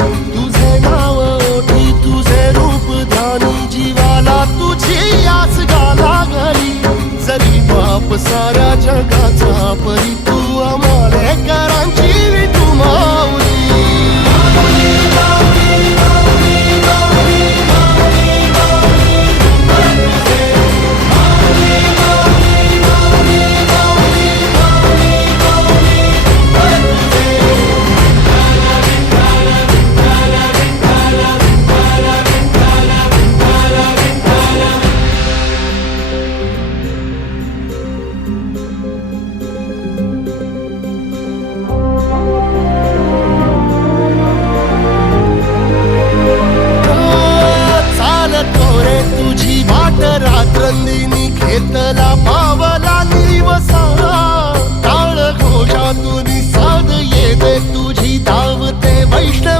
तुझे नाव ओठी तुझे रूप ध्यानी जीवाला तुझी आस गाला घरी जरी बाप सा